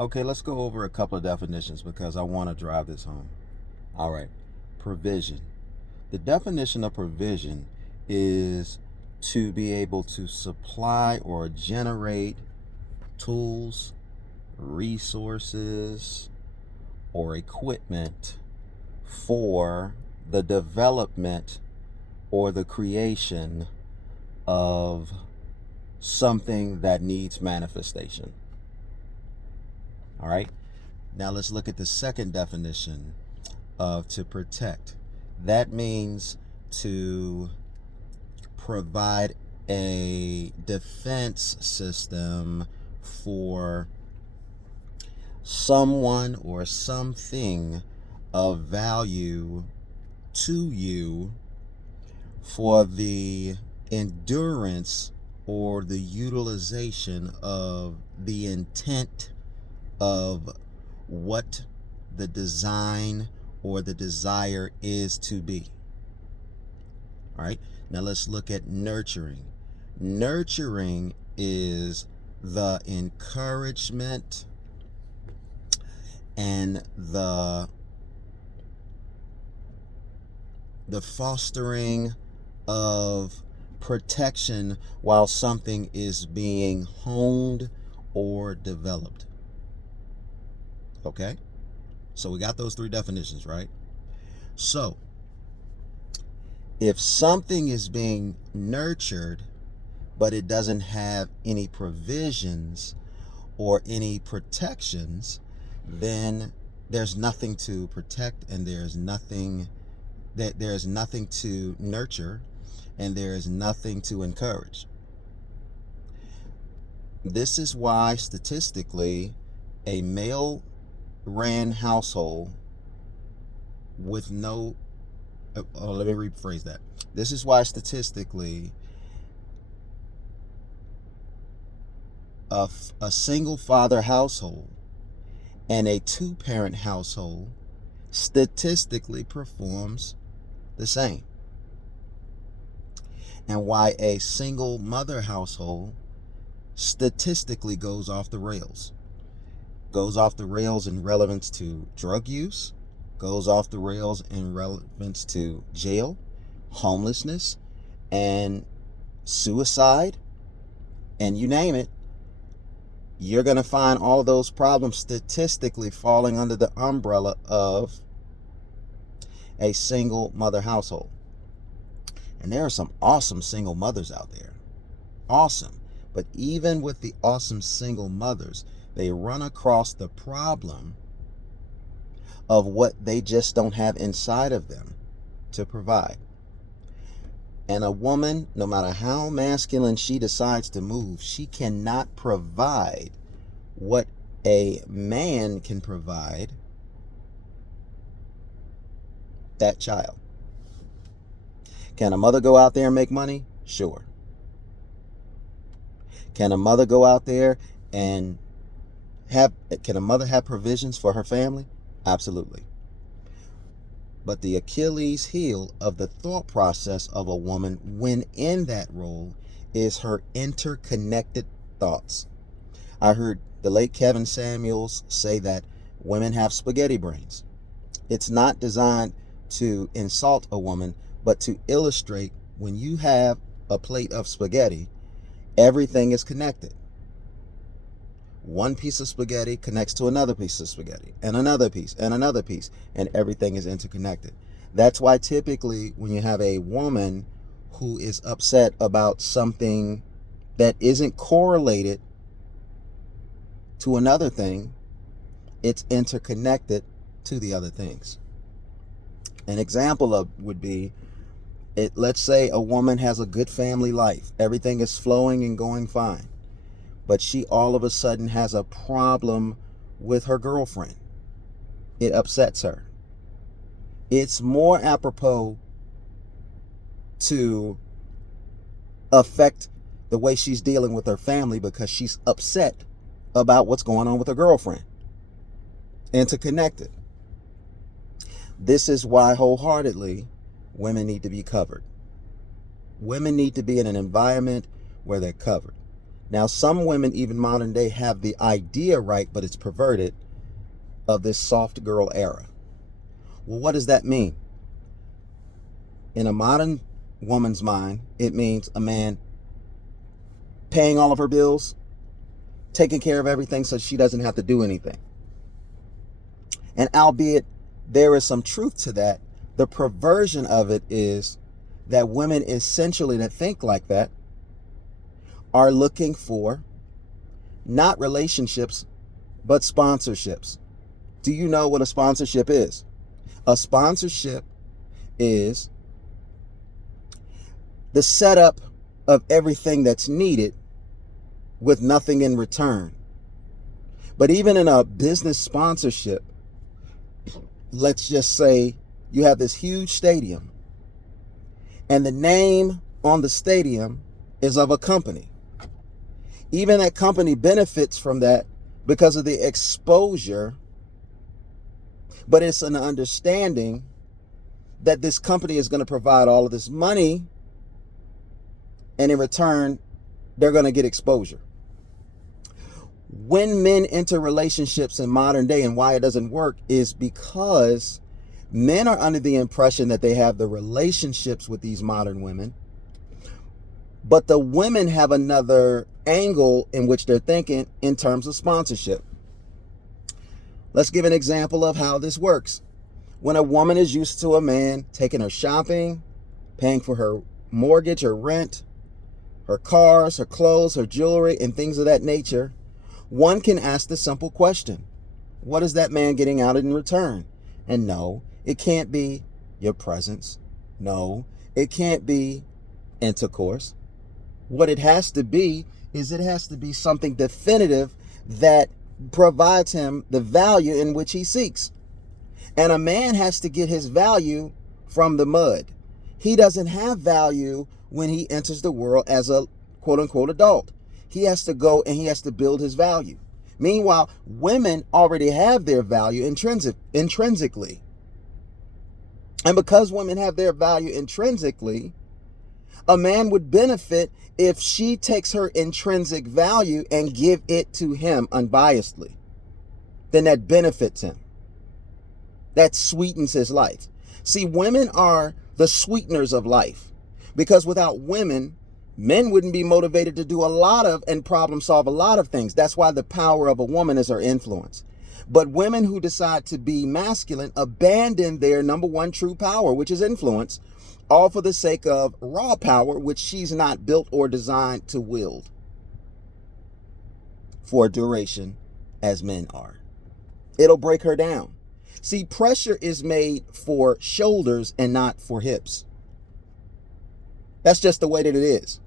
Okay, let's go over a couple of definitions because I want to drive this home. All right, provision. The definition of provision is to be able to supply or generate tools, resources, or equipment for the development or the creation of something that needs manifestation. All right. Now let's look at the second definition of to protect. That means to provide a defense system for someone or something of value to you for the endurance or the utilization of the intent of what the design or the desire is to be. All right, now let's look at nurturing. Nurturing is the encouragement and the fostering of protection while something is being honed or developed. Okay, so we got those three definitions, right? So if something is being nurtured but it doesn't have any provisions or any protections, then there's nothing to protect, and there's nothing to nurture, and there is nothing to encourage. This is why statistically a male ran household with no let me rephrase that. This is why statistically a single father household and a two-parent household statistically performs the same, and why a single mother household statistically goes off the rails. Goes off the rails in relevance to drug use, goes off the rails in relevance to jail, homelessness, and suicide, and you name it. You're going to find all those problems statistically falling under the umbrella of a single mother household. And there are some awesome single mothers out there. Awesome. But even with the awesome single mothers, they run across the problem of what they just don't have inside of them to provide. And a woman, no matter how masculine she decides to move, she cannot provide what a man can provide that child. Can a mother go out there and make money? Sure. Can a mother go out there and can a mother have provisions for her family? Absolutely. But the Achilles heel of the thought process of a woman when in that role is her interconnected thoughts. I heard the late Kevin Samuels say that women have spaghetti brains. It's not designed to insult a woman, but to illustrate when you have a plate of spaghetti, everything is connected. One piece of spaghetti connects to another piece of spaghetti, and another piece, and another piece, and everything is interconnected. That's why typically when you have a woman who is upset about something that isn't correlated to another thing, it's interconnected to the other things. An example of would be, let's say a woman has a good family life. Everything is flowing and going fine. But she all of a sudden has a problem with her girlfriend. It upsets her. It's more apropos to affect the way she's dealing with her family because she's upset about what's going on with her girlfriend. Interconnected. This is why wholeheartedly women need to be covered. Women need to be in an environment where they're covered. Now, some women, even modern day, have the idea right, but it's perverted, of this soft girl era. Well, what does that mean? In a modern woman's mind, it means a man paying all of her bills, taking care of everything so she doesn't have to do anything. And albeit there is some truth to that, the perversion of it is that women essentially that think like that are looking for not relationships, but sponsorships. Do you know what a sponsorship is? A sponsorship is the setup of everything that's needed with nothing in return. But even in a business sponsorship, let's just say you have this huge stadium and the name on the stadium is of a company. Even that company benefits from that because of the exposure, but it's an understanding that this company is going to provide all of this money, and in return, they're going to get exposure. When men enter relationships in modern day and why it doesn't work is because men are under the impression that they have the relationships with these modern women, but the women have another angle in which they're thinking in terms of sponsorship. Let's give an example of how this works. When a woman is used to a man taking her shopping, paying for her mortgage or rent, her cars, her clothes, her jewelry, and things of that nature, one can ask the simple question, what is that man getting out in return? And no, it can't be your presence. No, it can't be intercourse. What it has to be is it has to be something definitive that provides him the value in which he seeks. And a man has to get his value from the mud. He doesn't have value when he enters the world as a quote unquote adult. He has to go and he has to build his value. Meanwhile, women already have their value intrinsically. And because women have their value intrinsically, a man would benefit if she takes her intrinsic value and give it to him unbiasedly. Then that benefits him. That sweetens his life. See, women are the sweeteners of life, because without women, men wouldn't be motivated to do a lot of and problem solve a lot of things. That's why the power of a woman is her influence. But women who decide to be masculine abandon their number one true power, which is influence, all for the sake of raw power, which she's not built or designed to wield for a duration as men are. It'll break her down. See, pressure is made for shoulders and not for hips. That's just the way that it is.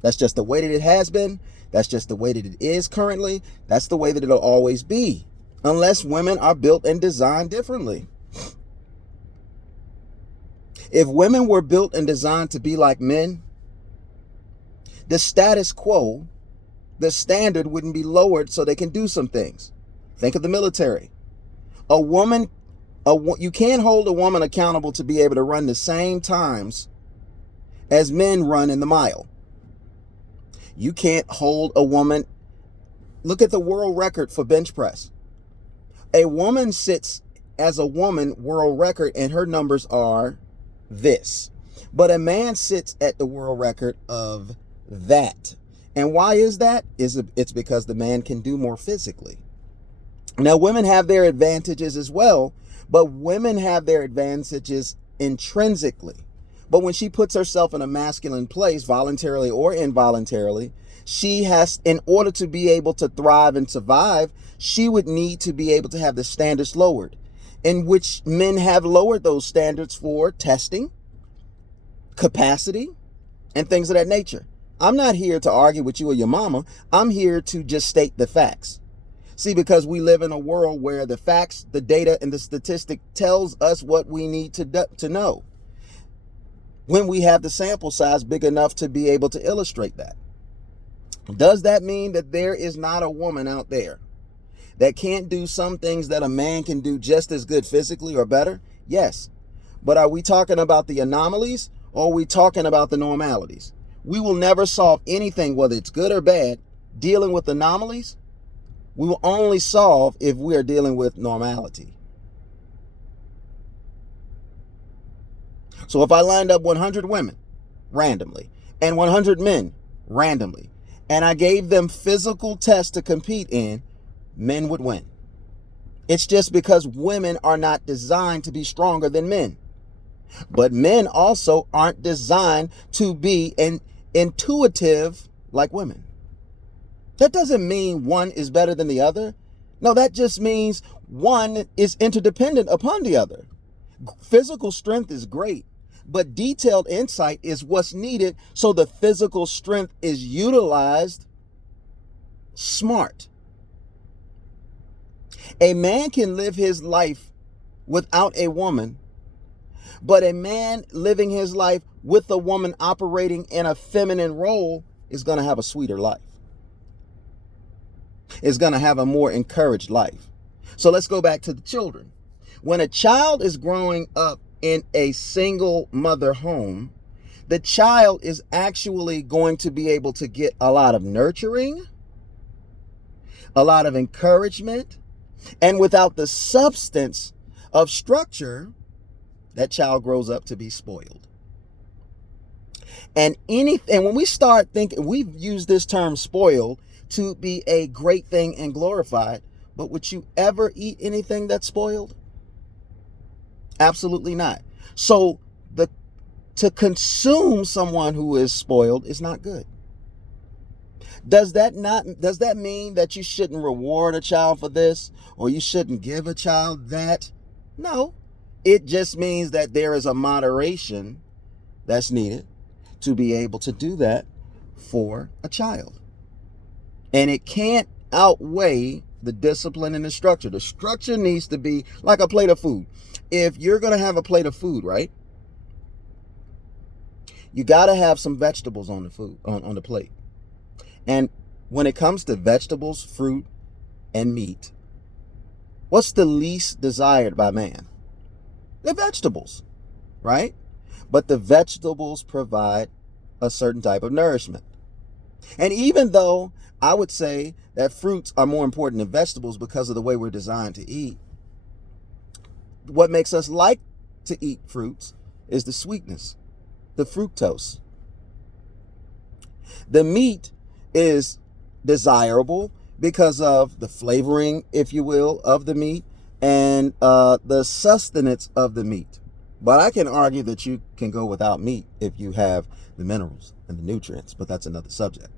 That's just the way that it has been. That's just the way that it is currently. That's the way that it'll always be, unless women are built and designed differently. If women were built and designed to be like men, the status quo, the standard wouldn't be lowered so they can do some things. Think of the military. You can't hold a woman accountable to be able to run the same times as men run in the mile. You can't hold a woman. Look at the world record for bench press. A woman sits as a woman world record and her numbers are this. But a man sits at the world record of that. And why is that? It's because the man can do more physically. Now, women have their advantages as well, but women have their advantages intrinsically. But when she puts herself in a masculine place, voluntarily or involuntarily, she has, in order to be able to thrive and survive, she would need to be able to have the standards lowered, in which men have lowered those standards for testing, capacity, and things of that nature. I'm not here to argue with you or your mama. I'm here to just state the facts. See, because we live in a world where the facts, the data, and the statistic tells us what we need to know, when we have the sample size big enough to be able to illustrate that. Does that mean that there is not a woman out there that can't do some things that a man can do just as good physically or better? Yes. But are we talking about the anomalies or are we talking about the normalities? we will never solve anything, whether it's good or bad, dealing with anomalies. We will only solve if we are dealing with normality. So if I lined up 100 women randomly and 100 men randomly, and I gave them physical tests to compete in, men would win. It's just because women are not designed to be stronger than men. But men also aren't designed to be intuitive like women. That doesn't mean one is better than the other. No, that just means one is interdependent upon the other. Physical strength is great, but detailed insight is what's needed so the physical strength is utilized smart. A man can live his life without a woman, but a man living his life with a woman operating in a feminine role is going to have a sweeter life. Is going to have a more encouraged life. So let's go back to the children. When a child is growing up in a single mother home, the child is actually going to be able to get a lot of nurturing, a lot of encouragement, and without the substance of structure, that child grows up to be spoiled. And when we start thinking, we've used this term spoiled to be a great thing and glorified, but would you ever eat anything that's spoiled? Absolutely not. So to consume someone who is spoiled is not good. Does that mean that you shouldn't reward a child for this, or you shouldn't give a child that? No. It just means that there is a moderation that's needed to be able to do that for a child. And it can't outweigh the discipline and the structure. The structure needs to be like a plate of food. If you're going to have a plate of food, right? You got to have some vegetables on the food, on the plate. And when it comes to vegetables, fruit, and meat, what's the least desired by man? The vegetables, right? But the vegetables provide a certain type of nourishment. And even though I would say that fruits are more important than vegetables because of the way we're designed to eat, what makes us like to eat fruits is the sweetness, the fructose. The meat is desirable because of the flavoring, if you will, of the meat and the sustenance of the meat. But I can argue that you can go without meat if you have the minerals and the nutrients, but that's another subject.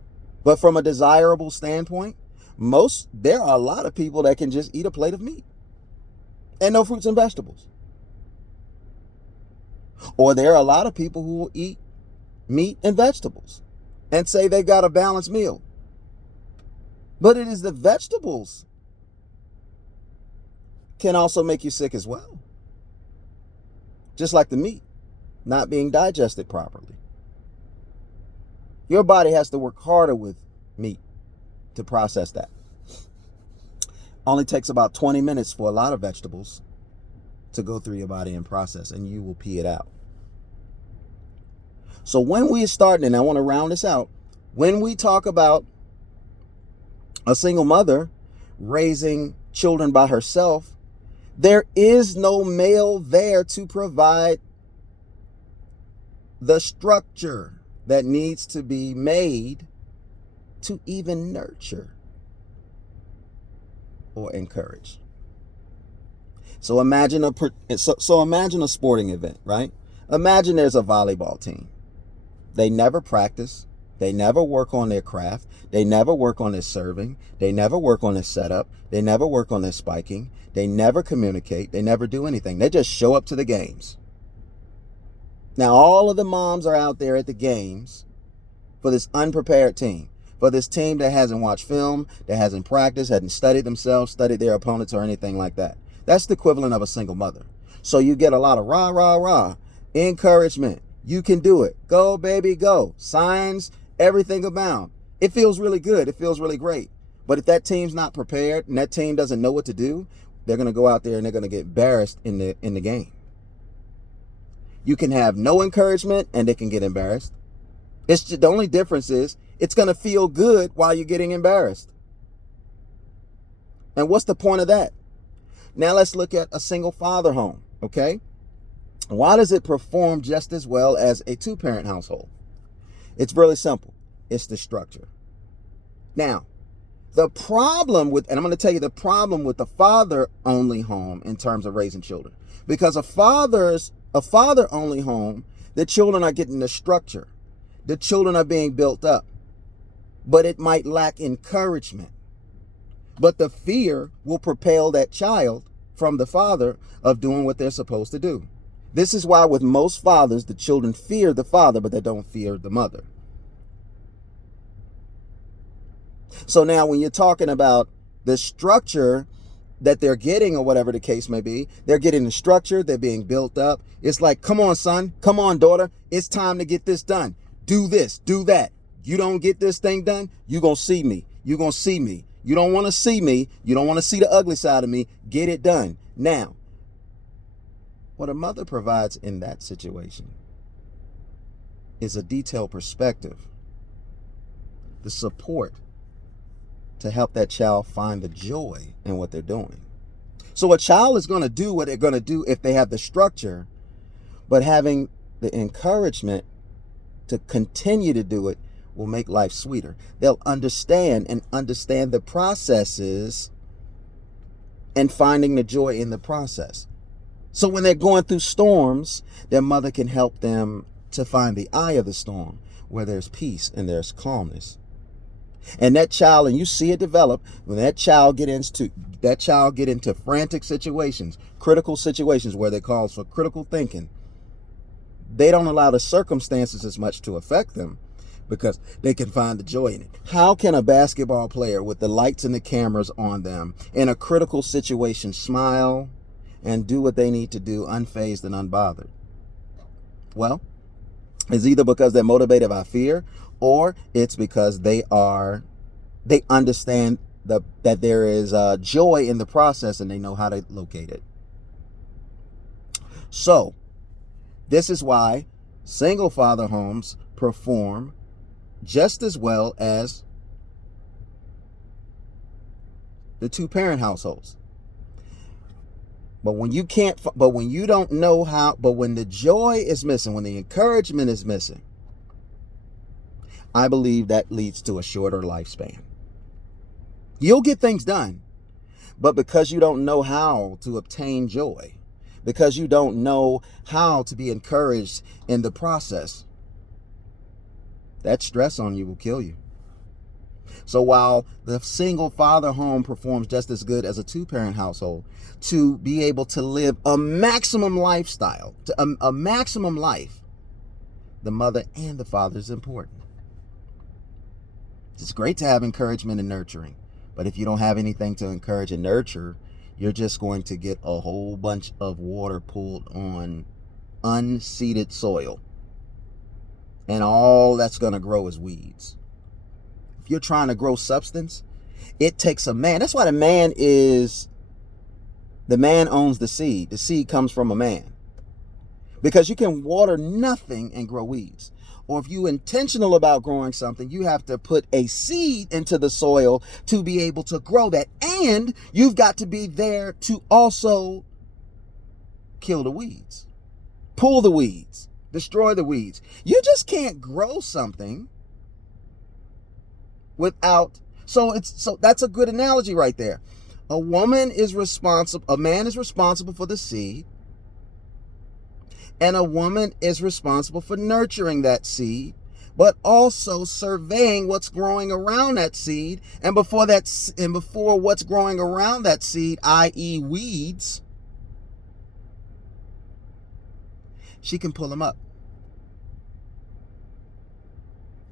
But from a desirable standpoint, there are a lot of people that can just eat a plate of meat and no fruits and vegetables. Or there are a lot of people who will eat meat and vegetables and say they've got a balanced meal. But it is the vegetables can also make you sick as well. Just like the meat not being digested properly. Your body has to work harder with meat to process that. Only takes about 20 minutes for a lot of vegetables to go through your body and process, and you will pee it out. So when we start, and I want to round this out, when we talk about a single mother raising children by herself, there is no male there to provide the structure that needs to be made to even nurture or encourage. So imagine imagine a sporting event, right? Imagine there's a volleyball team. They never practice. They never work on their craft. They never work on their serving. They never work on their setup. They never work on their spiking. They never communicate. They never do anything. They just show up to the games. Now, all of the moms are out there at the games for this unprepared team, for this team that hasn't watched film, that hasn't practiced, hasn't studied themselves, studied their opponents or anything like that. That's the equivalent of a single mother. So you get a lot of rah, rah, rah, encouragement. You can do it. Go, baby, go. Signs, everything abound. It feels really good. It feels really great. But if that team's not prepared and that team doesn't know what to do, they're going to go out there and they're going to get embarrassed in the game. You can have no encouragement and they can get embarrassed. It's just, the only difference is it's going to feel good while you're getting embarrassed. And what's the point of that? Now let's look at a single father home, okay? Why does it perform just as well as a two-parent household? It's really simple. It's the structure. Now, the problem with, and I'm going to tell you the problem with the father-only home in terms of raising children. Because a father-only home, the children are getting the structure. The children are being built up. But it might lack encouragement. But the fear will propel that child from the father of doing what they're supposed to do. This is why with most fathers, the children fear the father, but they don't fear the mother. So now when you're talking about the structure that they're getting or whatever the case may be, they're getting the structure, they're being built up. It's like, come on, son, come on, daughter, it's time to get this done. Do this, do that. You don't get this thing done, you're going to see me. You're going to see me. You don't want to see me. You don't want to see the ugly side of me. Get it done. Now, what a mother provides in that situation is a detailed perspective, the support to help that child find the joy in what they're doing. So a child is going to do what they're going to do if they have the structure, but having the encouragement to continue to do it will make life sweeter. They'll understand the processes and finding the joy in the process. So when they're going through storms, their mother can help them to find the eye of the storm where there's peace and there's calmness. And that child, and you see it develop, when that child get into frantic situations, critical situations where they call for critical thinking, they don't allow the circumstances as much to affect them because they can find the joy in it. How can a basketball player with the lights and the cameras on them in a critical situation smile and do what they need to do unfazed and unbothered? Well, it's either because they're motivated by fear or it's because they understand that there is joy in the process and they know how to locate it. So, this is why single father homes perform just as well as the two-parent households. But when you don't know how, but when the joy is missing, when the encouragement is missing, I believe that leads to a shorter lifespan. You'll get things done, but because you don't know how to obtain joy, because you don't know how to be encouraged in the process, that stress on you will kill you. So while the single father home performs just as good as a two-parent household, to be able to live a maximum lifestyle, a maximum life, the mother and the father is important. It's great to have encouragement and nurturing, but if you don't have anything to encourage and nurture, you're just going to get a whole bunch of water pulled on unseeded soil. And all that's going to grow is weeds. If you're trying to grow substance, it takes a man. That's why the man owns the seed. The seed comes from a man. Because you can water nothing and grow weeds. Or if you're intentional about growing something, you have to put a seed into the soil to be able to grow that. And you've got to be there to also kill the weeds, pull the weeds, destroy the weeds. You just can't grow something without, so that's a good analogy right there. A man is responsible for the seed, and a woman is responsible for nurturing that seed, but also surveying what's growing around that seed. And before what's growing around that seed, i.e. weeds, she can pull them up,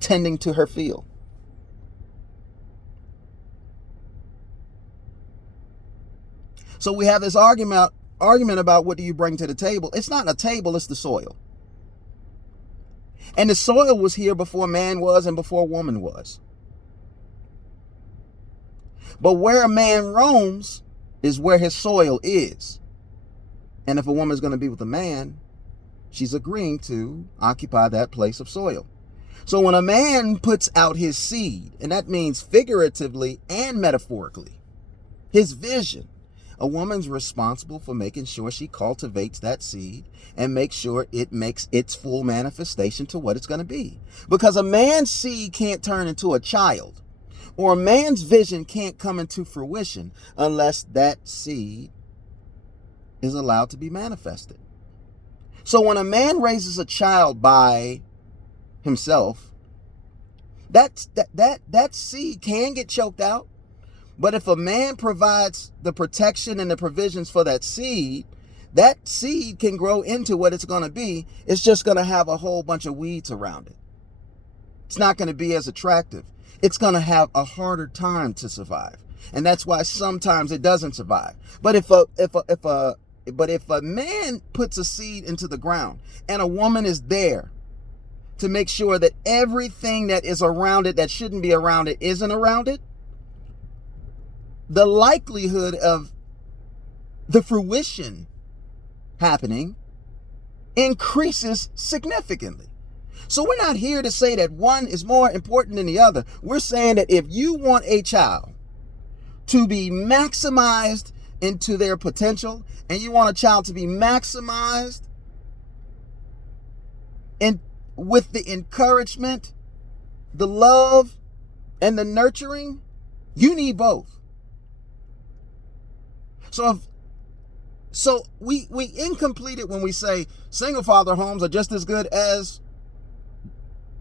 tending to her field. So we have this argument about what do you bring to the table. It's not a table, it's the soil. And the soil was here before man was and before woman was. But where a man roams is where his soil is. And if a woman's going to be with a man, she's agreeing to occupy that place of soil. So when a man puts out his seed, and that means figuratively and metaphorically, his vision, a woman's responsible for making sure she cultivates that seed and makes sure it makes its full manifestation to what it's going to be. Because a man's seed can't turn into a child, or a man's vision can't come into fruition unless that seed is allowed to be manifested. So when a man raises a child by himself, that seed can get choked out. But if a man provides the protection and the provisions for that seed can grow into what it's going to be. It's just going to have a whole bunch of weeds around it. It's not going to be as attractive. It's going to have a harder time to survive. And that's why sometimes it doesn't survive. But if a man puts a seed into the ground and a woman is there to make sure that everything that is around it that shouldn't be around it isn't around it, the likelihood of the fruition happening increases significantly. So we're not here to say that one is more important than the other. We're saying that if you want a child to be maximized into their potential, and you want a child to be maximized and with the encouragement, the love, and the nurturing, you need both. So we incomplete it when we say single father homes are just as good as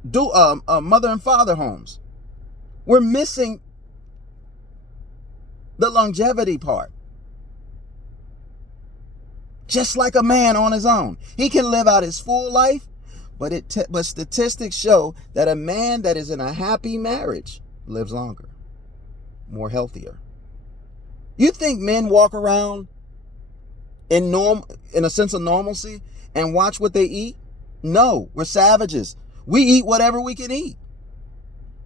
mother and father homes. We're missing the longevity part. Just like a man on his own, he can live out his full life, but statistics show that a man that is in a happy marriage lives longer, more healthier. You think men walk around in a sense of normalcy and watch what they eat? No, we're savages. We eat whatever we can eat.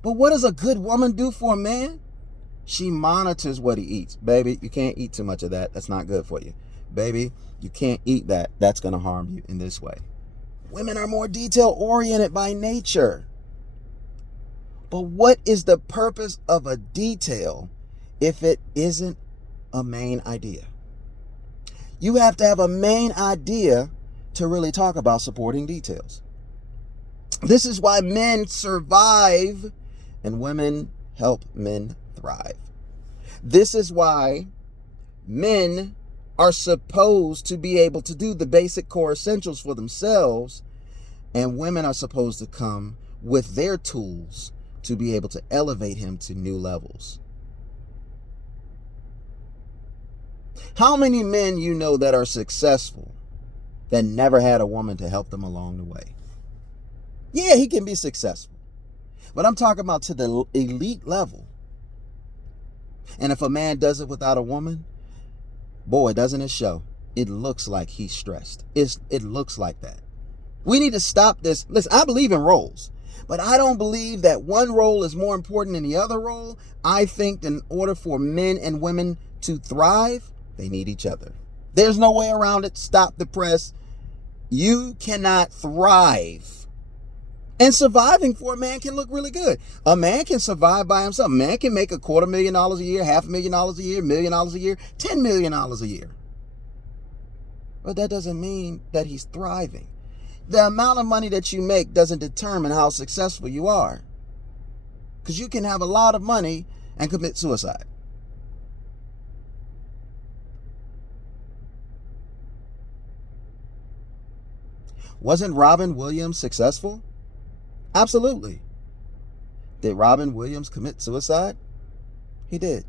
But what does a good woman do for a man? She monitors what he eats. Baby, you can't eat too much of that. That's not good for you. Baby, you can't eat that. That's going to harm you in this way. Women are more detail-oriented by nature. But what is the purpose of a detail if it isn't a main idea? You have to have a main idea to really talk about supporting details. This is why men survive and women help men thrive. This is why men are supposed to be able to do the basic core essentials for themselves, and women are supposed to come with their tools to be able to elevate him to new levels. How many men you know that are successful that never had a woman to help them along the way? Yeah, he can be successful, but I'm talking about to the elite level. And if a man does it without a woman, boy, doesn't it show? It looks like he's stressed. It looks like that. We need to stop this. Listen, I believe in roles, but I don't believe that one role is more important than the other role. I think in order for men and women to thrive, they need each other. There's no way around it. Stop the press. You cannot thrive. And surviving for a man can look really good. A man can survive by himself. A man can make $250,000 a year, $500,000 a year, $1 million a year, $10 million a year. But that doesn't mean that he's thriving. The amount of money that you make doesn't determine how successful you are. Because you can have a lot of money and commit suicide. Wasn't Robin Williams successful? Absolutely. Did Robin Williams commit suicide? He did.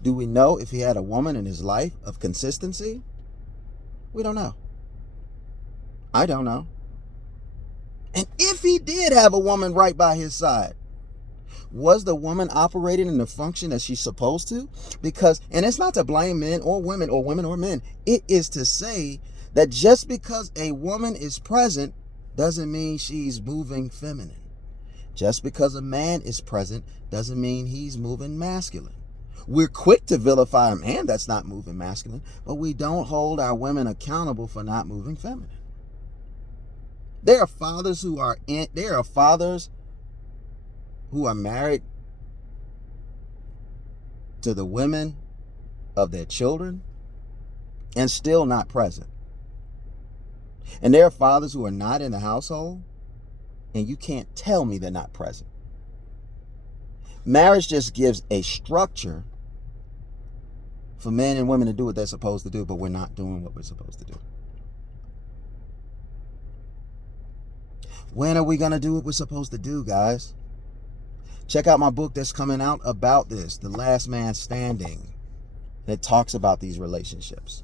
Do we know if he had a woman in his life of consistency? We don't know. I don't know. And if he did have a woman right by his side, was the woman operating in the function that she's supposed to? Because, and it's not to blame men or women or men. It is to say that just because a woman is present doesn't mean she's moving feminine. Just because a man is present doesn't mean he's moving masculine. We're quick to vilify a man that's not moving masculine, but we don't hold our women accountable for not moving feminine. There are fathers who are married to the women of their children and still not present. And there are fathers who are not in the household and you can't tell me they're not present. Marriage just gives a structure for men and women to do what they're supposed to do, but we're not doing what we're supposed to do. When are we going to do what we're supposed to do, guys? Check out my book that's coming out about this, The Last Man Standing. It talks about these relationships.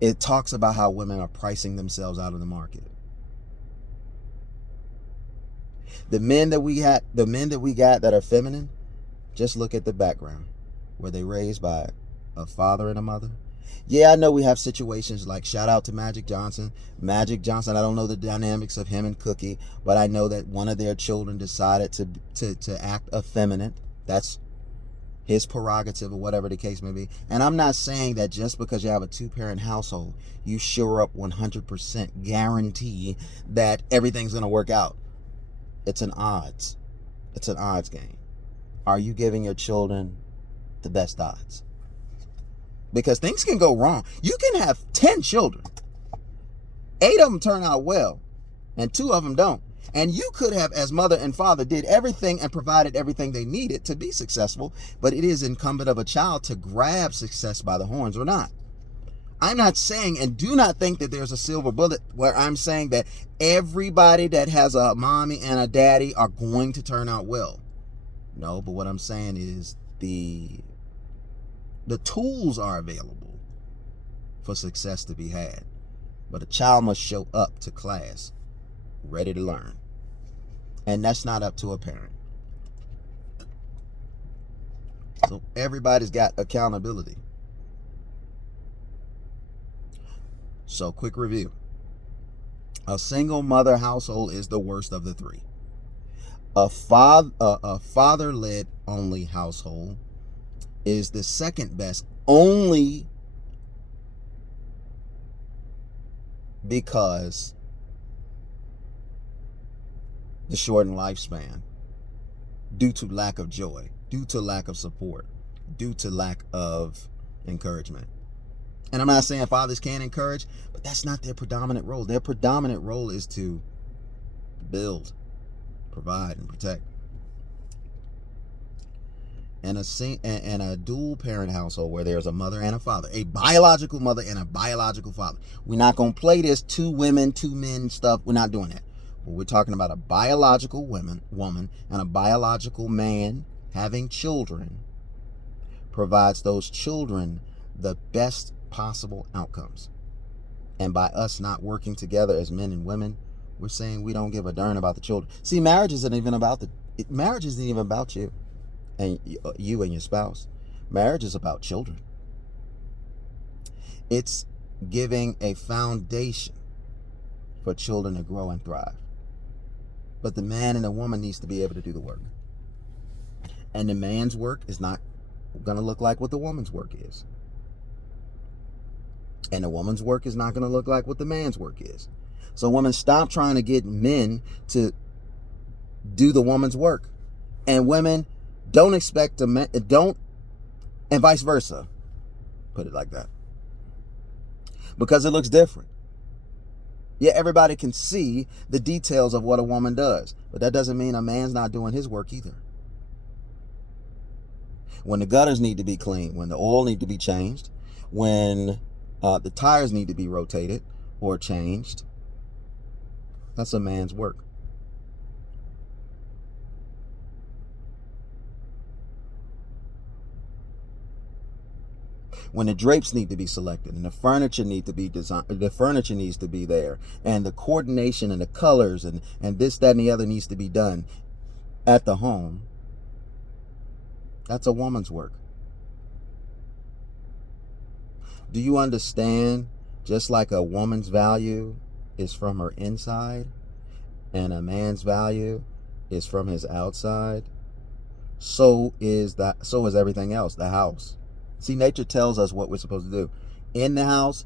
It talks about how women are pricing themselves out of the market. The men that we got that are feminine, just look at the background. Were they raised by a father and a mother? Yeah, I know we have situations like, shout out to Magic Johnson. Magic Johnson, I don't know the dynamics of him and Cookie, but I know that one of their children decided to act effeminate. That's his prerogative or whatever the case may be. And I'm not saying that just because you have a two-parent household, you sure up 100% guarantee that everything's going to work out. It's an odds. It's an odds game. Are you giving your children the best odds? Because things can go wrong. You can have 10 children. 8 of them turn out well, and 2 of them don't. And you could have, as mother and father, did everything and provided everything they needed to be successful, but it is incumbent of a child to grab success by the horns or not. I'm not saying, and do not think that there's a silver bullet where I'm saying that everybody that has a mommy and a daddy are going to turn out well. No, but what I'm saying is the tools are available for success to be had. But a child must show up to class ready to learn. And that's not up to a parent. So everybody's got accountability. So quick review. A single mother household is the worst of the 3. A father-led only household is the second best, only because the shortened lifespan, due to lack of joy, due to lack of support, due to lack of encouragement. And I'm not saying fathers can't encourage, but that's not their predominant role. Their predominant role is to build, provide, and protect. And a dual parent household where there's a mother and a father, a biological mother and a biological father. We're not going to play this 2 women, 2 men stuff. We're not doing that. But we're talking about a biological woman and a biological man having children provides those children the best possible outcomes. And by us not working together as men and women, we're saying we don't give a darn about the children. See, marriage isn't even about you and you and your spouse. Marriage is about children. It's giving a foundation for children to grow and thrive. But the man and the woman needs to be able to do the work. And the man's work is not going to look like what the woman's work is. And the woman's work is not going to look like what the man's work is. So women, stop trying to get men to do the woman's work. And women, don't expect and vice versa. Put it like that. Because it looks different. Yeah, everybody can see the details of what a woman does. But that doesn't mean a man's not doing his work either. When the gutters need to be cleaned, when the oil need to be changed, when the tires need to be rotated or changed, that's a man's work. When the drapes need to be selected and the furniture need to be designed, the furniture needs to be there, and the coordination and the colors and this, that, and the other needs to be done at the home, that's a woman's work. Do you understand? Just like a woman's value is from her inside and a man's value is from his outside, so is everything else, the house. See, nature tells us what we're supposed to do. In the house,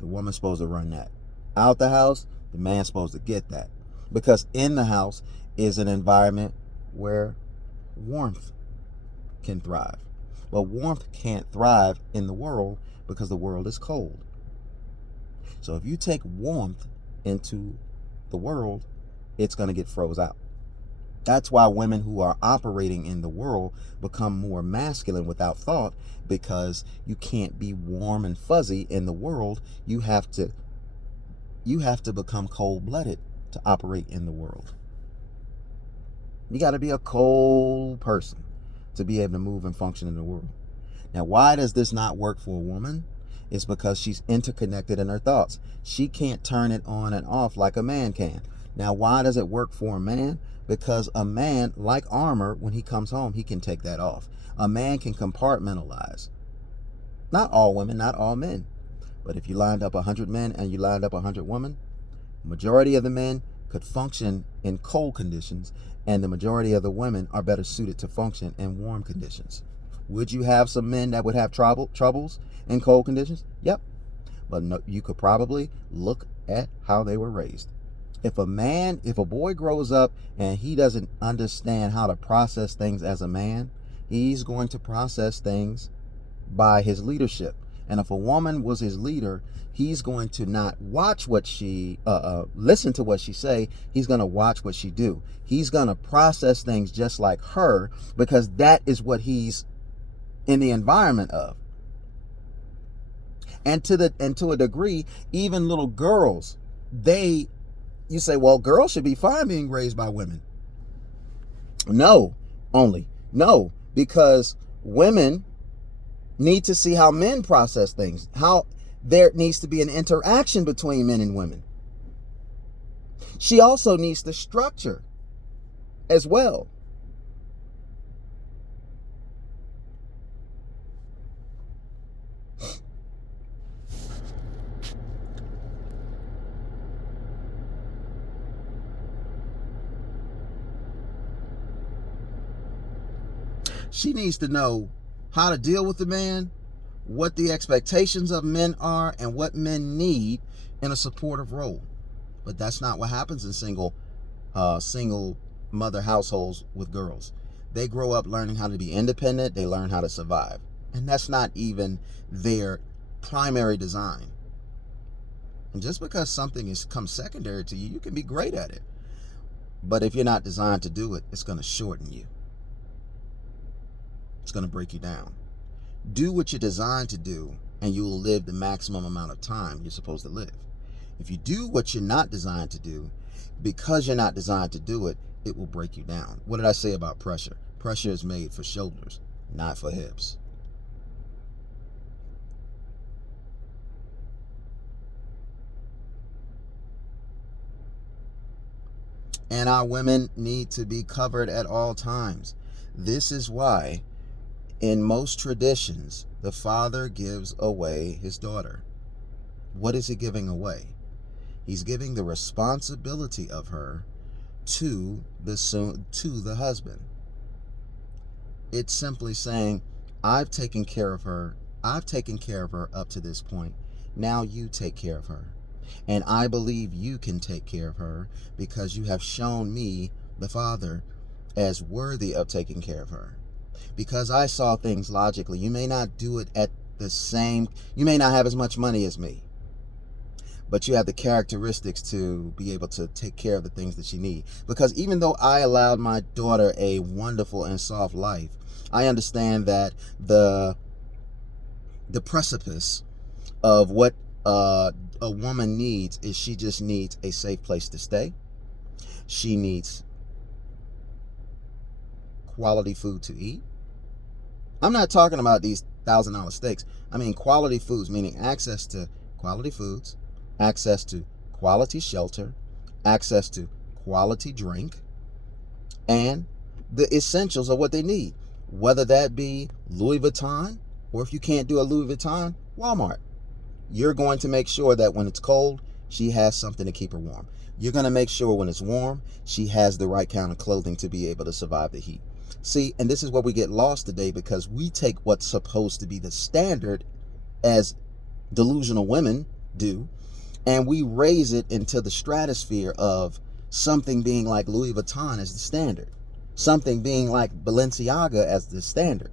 the woman's supposed to run that. Out the house, the man's supposed to get that. Because in the house is an environment where warmth can thrive. But warmth can't thrive in the world because the world is cold. So if you take warmth into the world, it's going to get froze out. That's why women who are operating in the world become more masculine without thought, because you can't be warm and fuzzy in the world. You have to become cold-blooded to operate in the world. You got to be a cold person to be able to move and function in the world. Now, why does this not work for a woman? It's because she's interconnected in her thoughts. She can't turn it on and off like a man can. Now, why does it work for a man? Because a man, like armor, when he comes home, he can take that off. A man can compartmentalize. Not all women, not all men. But if you lined up 100 men and you lined up 100 women, majority of the men could function in cold conditions, and the majority of the women are better suited to function in warm conditions. Would you have some men that would have troubles in cold conditions? Yep. But no, you could probably look at how they were raised. If a boy grows up and he doesn't understand how to process things as a man, he's going to process things by his leadership. And if a woman was his leader, he's going to not watch what she listen to what she say. He's going to watch what she do. He's going to process things just like her, because that is what he's in the environment of. And to a degree, even little girls, you say, well, girls should be fine being raised by women. No, because women need to see how men process things, how there needs to be an interaction between men and women. She also needs the structure as well. She needs to know how to deal with the man, what the expectations of men are, and what men need in a supportive role. But that's not what happens in single mother households with girls. They grow up learning how to be independent. They learn how to survive. And that's not even their primary design. And just because something has come secondary to you, you can be great at it. But if you're not designed to do it, it's going to shorten you. It's going to break you down. Do what you're designed to do, and you will live the maximum amount of time you're supposed to live. If you do what you're not designed to do, because you're not designed to do it, it will break you down. What did I say about pressure? Pressure is made for shoulders, not for hips. And our women need to be covered at all times. This is why in most traditions, the father gives away his daughter. What is he giving away? He's giving the responsibility of her to the husband. It's simply saying, I've taken care of her. I've taken care of her up to this point. Now you take care of her. And I believe you can take care of her because you have shown me, the father, as worthy of taking care of her. Because I saw things logically. You may not do it you may not have as much money as me, but you have the characteristics to be able to take care of the things that you need. Because even though I allowed my daughter a wonderful and soft life, I understand that the precipice of what a woman needs is she just needs a safe place to stay. She needs quality food to eat. I'm not talking about these $1,000 steaks. I mean quality foods, meaning access to quality foods, access to quality shelter, access to quality drink, and the essentials of what they need. Whether that be Louis Vuitton, or if you can't do a Louis Vuitton, Walmart. You're going to make sure that when it's cold, she has something to keep her warm. You're going to make sure when it's warm, she has the right kind of clothing to be able to survive the heat. See, and this is where we get lost today, because we take what's supposed to be the standard as delusional women do, and we raise it into the stratosphere of something being like Louis Vuitton as the standard, something being like Balenciaga as the standard.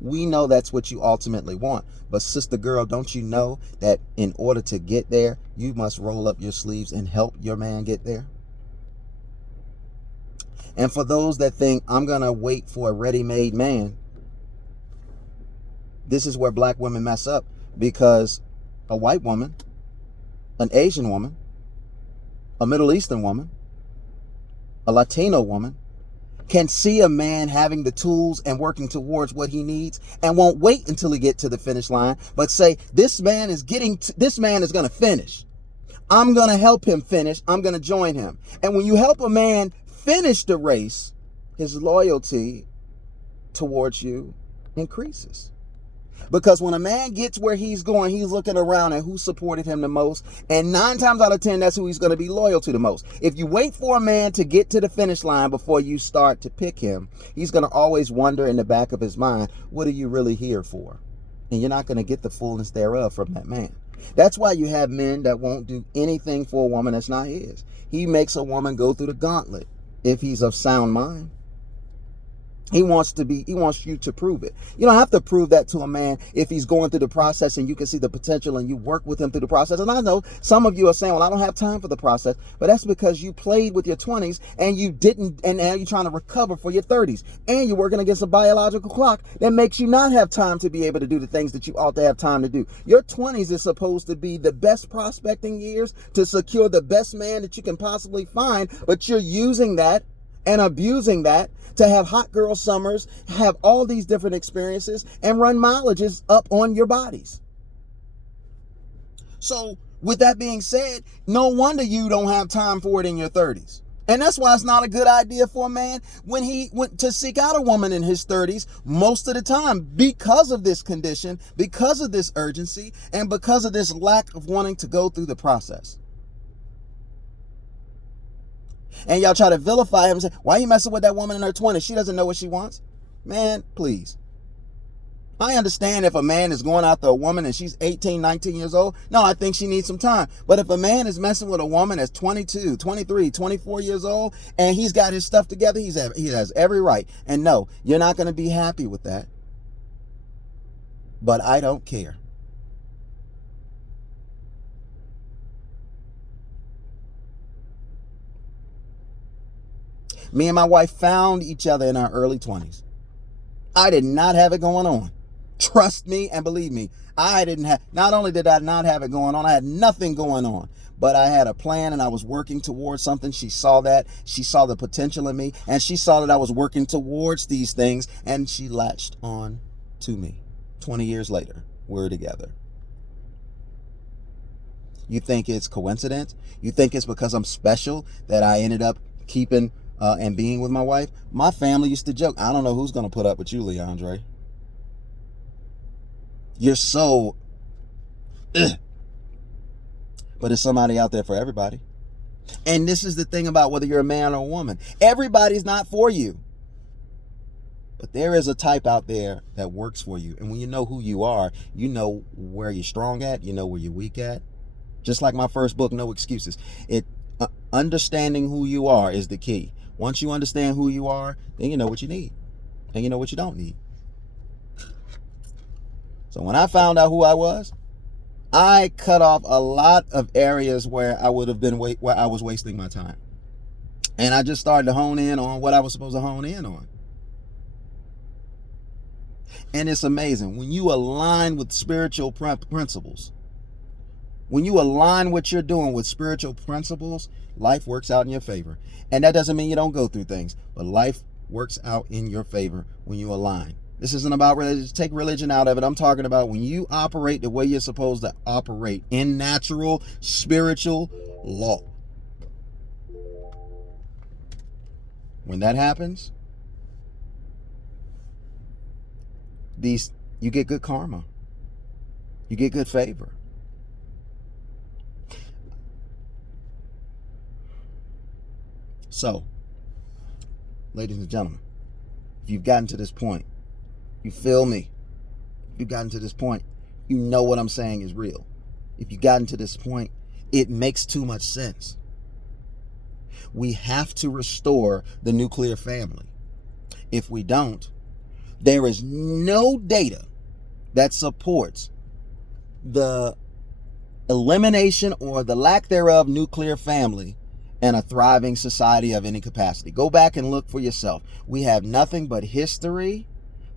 We know that's what you ultimately want, but sister girl, don't you know that in order to get there, you must roll up your sleeves and help your man get there? And for those that think I'm gonna wait for a ready-made man, this is where black women mess up, because a white woman, an Asian woman, a Middle Eastern woman, a Latino woman can see a man having the tools and working towards what he needs and won't wait until he get to the finish line, but say, this man is going to finish. I'm going to help him finish. I'm going to join him. And when you help a man finish the race, his loyalty towards you increases. Because when a man gets where he's going, he's looking around at who supported him the most. And 9 times out of 10, that's who he's going to be loyal to the most. If you wait for a man to get to the finish line before you start to pick him, he's going to always wonder in the back of his mind, what are you really here for? And you're not going to get the fullness thereof from that man. That's why you have men that won't do anything for a woman that's not his. He makes a woman go through the gauntlet if he's of sound mind. He wants you to prove it. You don't have to prove that to a man if he's going through the process and you can see the potential and you work with him through the process. And I know some of you are saying, well, I don't have time for the process, but that's because you played with your 20s and you didn't, and now you're trying to recover for your 30s. And you're working against a biological clock that makes you not have time to be able to do the things that you ought to have time to do. Your 20s is supposed to be the best prospecting years to secure the best man that you can possibly find, but you're using that and abusing that to have hot girl summers, have all these different experiences, and run mileages up on your bodies. So with that being said, no wonder you don't have time for it in your 30s. And that's why it's not a good idea for a man when he went to seek out a woman in his 30s most of the time, because of this condition, because of this urgency, and because of this lack of wanting to go through the process. And y'all try to vilify him and say, why are you messing with that woman in her 20s? She doesn't know what she wants. Man, please. I understand if a man is going after a woman and she's 18, 19 years old. No, I think she needs some time. But if a man is messing with a woman that's 22, 23, 24 years old, and he's got his stuff together, he has every right. And no, you're not going to be happy with that. But I don't care. Me and my wife found each other in our early 20s. I did not have it going on. Trust me and believe me, not only did I not have it going on, I had nothing going on, but I had a plan and I was working towards something. She saw that. She saw the potential in me, and she saw that I was working towards these things, and she latched on to me. 20 years later, we're together. You think it's coincidence? You think it's because I'm special that I ended up keeping and being with my wife? My family used to joke, I don't know who's going to put up with you, Leandre. You're so... Ugh. But there's somebody out there for everybody. And this is the thing about whether you're a man or a woman. Everybody's not for you. But there is a type out there that works for you. And when you know who you are, you know where you're strong at, you know where you're weak at. Just like my first book, No Excuses. Understanding who you are is the key. Once you understand who you are, then you know what you need. And you know what you don't need. So when I found out who I was, I cut off a lot of areas where I would have been where I was wasting my time. And I just started to hone in on what I was supposed to hone in on. And it's amazing. When you align with spiritual principles, when you align what you're doing with spiritual principles, life works out in your favor. And that doesn't mean you don't go through things, but life works out in your favor when you align. This isn't about religion. Take religion out of it. I'm talking about when you operate the way you're supposed to operate in natural, spiritual law. When that happens, you get good karma. You get good favor. So, ladies and gentlemen, if you've gotten to this point, you feel me? If you've gotten to this point, you know what I'm saying is real. if you've gotten to this point, it makes too much sense. We have to restore the nuclear family. If we don't, there is no data that supports the elimination or the lack thereof nuclear family and a thriving society of any capacity. Go back and look for yourself. We have nothing but history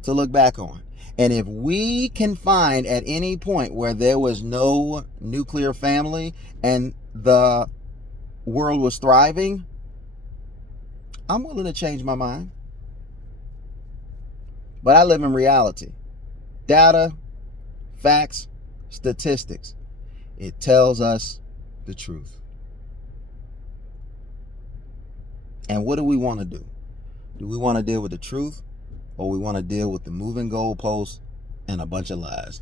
to look back on. And if we can find at any point where there was no nuclear family and the world was thriving, I'm willing to change my mind. But I live in reality. Data, facts, statistics. It tells us the truth. And what do we want to do? Do we want to deal with the truth, or we want to deal with the moving goalposts and a bunch of lies?